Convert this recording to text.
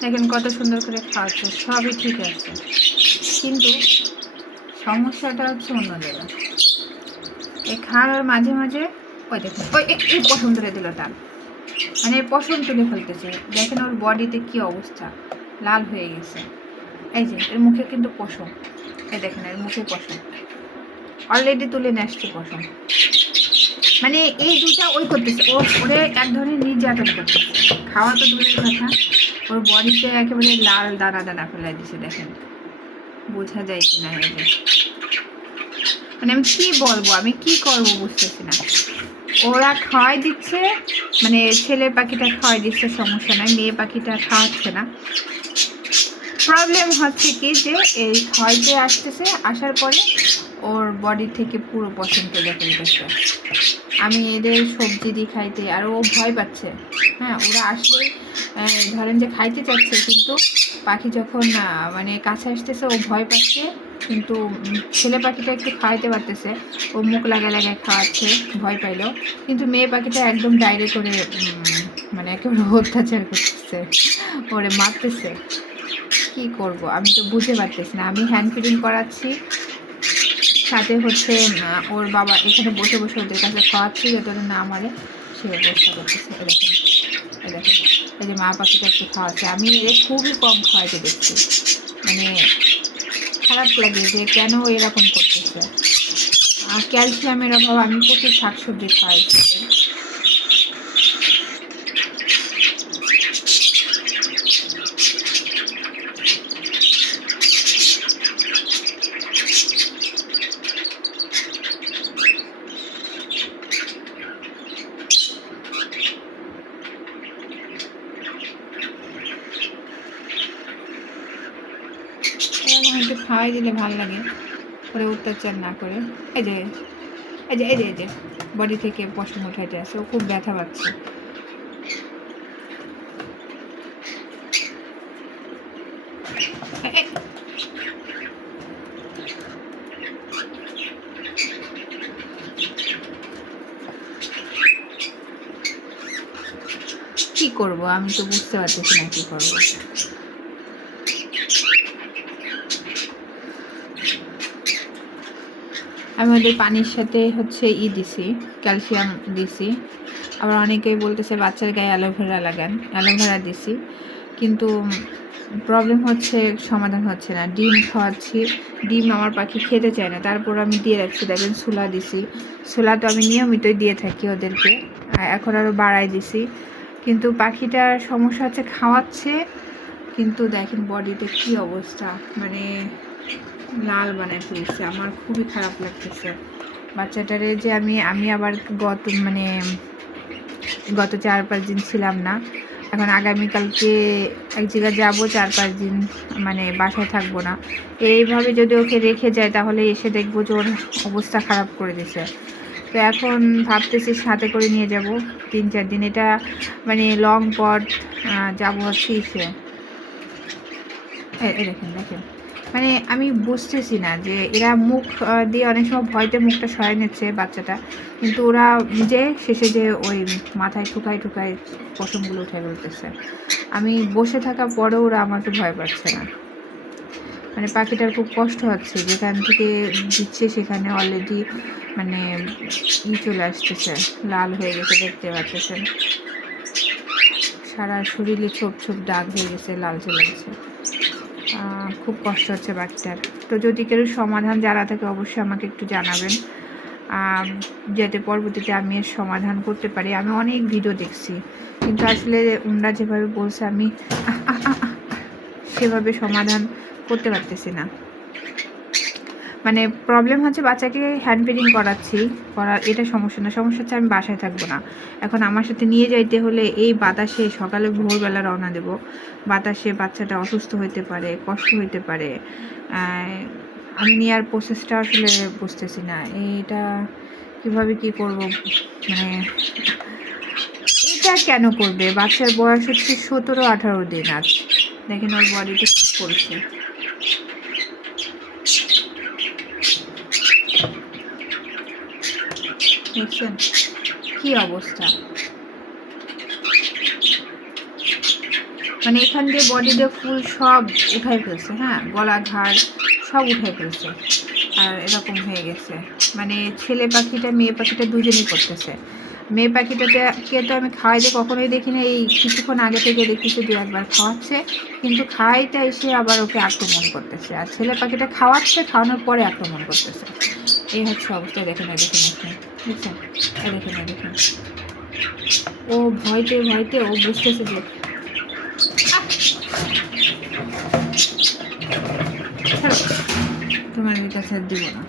দেখেন কত সুন্দর করে খাওয়াচ্ছে সবই ঠিক আছে। কিন্তু সমস্যাটা হচ্ছে অন্য জায়গায়। এই খাওয়ার মাঝে মাঝে, ওই দেখুন, ওই এ- এই পশম তুলে দিল টান মানে পশম তুলে ফেলতেছে। দেখেন ওর বডিতে কি অবস্থা। লাল হয়ে গেছে। এই যে, এর মুখে কিন্তু পশম। এই দেখেন, এর মুখে পশম। অলরেডি তুলে নিয়ে আসছে পশম। মানে এই দুটা ওই করতেছে। ওরে এক ধরনের নির্যাতন করতেছে। খাওয়া তো দূরের কথা। ওর বডিতে একেবারে লাল দানা দানা ফেলাই দিছে, দেখেন। বোঝা যায় কি না যে। মানে আমি কি বলব? আমি কি করব বুঝতেছি না। ওরা খাওয়াই দিচ্ছে মানে ছেলে পাখিটা খাওয়াই দিচ্ছে, সমস্যা নাই, মেয়ে পাখিটা খাওয়াচ্ছে না। প্রবলেম হচ্ছে কি যে, এই খাওয়াইতে আসতেছে, আসার পরে ওর বডি থেকে পুরো পছন্দ তুলে ফেলতেছে। আমি এদের সবজি দিই খাইতে, আর ও ভয় পাচ্ছে। হ্যাঁ ওরা আসলে ধরেন যে খাইতে চাচ্ছে, কিন্তু পাখি যখন মানে কাছে আসতেছে, ও ভয় পাচ্ছে, কিন্তু ছেলে পাখিটা একটু খাওয়াইতে পারতেছে, ও মুখ লাগায় লাগায় খাওয়াচ্ছে, ভয় পাইলো। কিন্তু মেয়ে পাখিটা একদম ডাইরে করে মানে একেবারে অত্যাচার করতেছে, ওরে মারতেছে। কি করব? আমি তো বুঝতে পারতেছি না। আমি হ্যান্ড ফিডিং করাচ্ছি, সাথে হচ্ছে ওর বাবা এখানে বসে বসে ওদের কাছে খাওয়াচ্ছি যাতে ওরা না মারে, সে ব্যবস্থা করতেছে, এরকম। যে মা পাখিটা একটু খাওয়াচ্ছে। আমি এদের খুবই কম খাওয়াতে দেখছি। মানে খারাপ লাগে যে কেন এরকম করতেছে। আর ক্যালসিয়ামের অভাব, আমি প্রচুর শাকসবজি খাওয়াইছি ওদের। এরকম একটু খাওয়াই দিলে ভালো লাগে। করে অত্যাচার না করে। এই যে এই যে এই যে এই যে বডি থেকে পশম উঠাইতে আছে, ও খুব ব্যথা পাচ্ছে। কি করব? আমি তো বুঝতে পারতেছি না কি করব। আমি ওদের পানির সাথে হচ্ছে ই দিছি, ক্যালসিয়াম দিছি। আবার অনেকেই বলতেছে বাচ্চার গায়ে অ্যালোভেরা লাগান অ্যালোভেরা দিছি। কিন্তু প্রবলেম হচ্ছে, সমাধান হচ্ছে না। ডিম খাওয়াচ্ছি, ডিম আমার পাখি খেতে চায় না। তারপর আমি দিয়ে রাখছি, দেখেন ছোলা দিছি। ছোলা তো আমি নিয়মিতই দিয়ে থাকি ওদেরকে এখন আরও বাড়াই দিছি। কিন্তু পাখিটার সমস্যা হচ্ছে খাওয়াচ্ছে, কিন্তু দেখেন বডিতে কি অবস্থা মানে লাল বানায় ফেলছে। আমার খুবই খারাপ লাগতেছে। বাচ্চাটারে যে আমি আমি আবার গত মানে গত চার পাঁচ দিন ছিলাম না। এখন আগামীকালকে এক জায়গায় যাব, চার পাঁচ দিন মানে বাসায় থাকব না। এইভাবে যদি ওকে রেখে যায়, তাহলে এসে দেখব যে ওর অবস্থা খারাপ করে দিছে। তো এখন ভাবতেছি সাথে করে নিয়ে যাব, তিন চার দিন। এটা মানে লং পট যাব হচ্ছে ইসে। দেখেন দেখেন। মানে আমি বুঝতেছি না যে এরা মুখ দিয়ে অনেক সময় ভয়তে মুখটা সরাই নিচ্ছে বাচ্চাটা, কিন্তু ওরা যে শেষে যে ওই মাথায় ঠুকাই ঠুকাই পশমগুলো উঠে ফেলতেছে আমি বসে থাকা পরেও ওরা আমাকে ভয় পাচ্ছে না। মানে পাখিটার খুব কষ্ট হচ্ছে, যেখান থেকে দিচ্ছে সেখানে অলরেডি মানে ই চলে আসতেছে, লাল হয়ে গেছে দেখতে পাচ্ছেন। সারা শরীরে ছোপ ছোপ দাগ হয়ে গেছে লাল চলে গেছে খুব কষ্ট হচ্ছে বাচ্চার। তো যদি কেউ সমাধান জানা থাকে অবশ্যই আমাকে একটু জানাবেন। যাতে পরবর্তীতে আমি এর সমাধান করতে পারি। আমি অনেক ভিডিও দেখছি। কিন্তু আসলে ওনারা যেভাবে বলছে আমি সেভাবে সমাধান করতে পারতেছি না। মানে প্রবলেম হচ্ছে বাচ্চাকে হ্যান্ড ফিডিং করাচ্ছি, করার এটা সমস্যা না। সমস্যা হচ্ছে আমি বাসায় থাকব না। এখন আমার সাথে নিয়ে যাইতে হলে এই বাতাসে সকালে ভোরবেলা রওনা দেব। বাতাসে বাচ্চাটা অসুস্থ হইতে পারে, কষ্ট হইতে পারে। আমি নেওয়ার প্রসেসটা আসলে বুঝতেছি না। এইটা কীভাবে কি করব? মানে এটা কেন করবে? বাচ্চার বয়স হচ্ছে সতেরো আঠারো দিন আজ। দেখেন ওর বডিতে কি করছে। দেখছেন কি অবস্থা? মানে এখান দিয়ে বডি দিয়ে ফুল সব উঠাই ফেলছে হ্যাঁ? গলা ঘাড় সব উঠাই ফেলছে। আর এরকম হয়ে গেছে। মানে ছেলে পাখিটা, মেয়ে পাখিটা দুজনেই করতেছে। মেয়ে পাখিটাকে তো আমি খাওয়াইতে কখনোই দেখি না এই কিছুক্ষণ আগে থেকে দেখতেছি দু একবার খাওয়াচ্ছে। কিন্তু খাওয়াইতে এসে আবার ওকে আক্রমণ করতেছে। আর ছেলে পাখিটা খাওয়াচ্ছে, খাওয়ানোর পরে আক্রমণ করতেছে। এই হচ্ছে অবস্থা, দেখেন না দেখেন দেখেন, এই দেখেন। ও ভয়তে ভয়তে, ও বুঝতেছে যে! তোমার কাছে দিব না।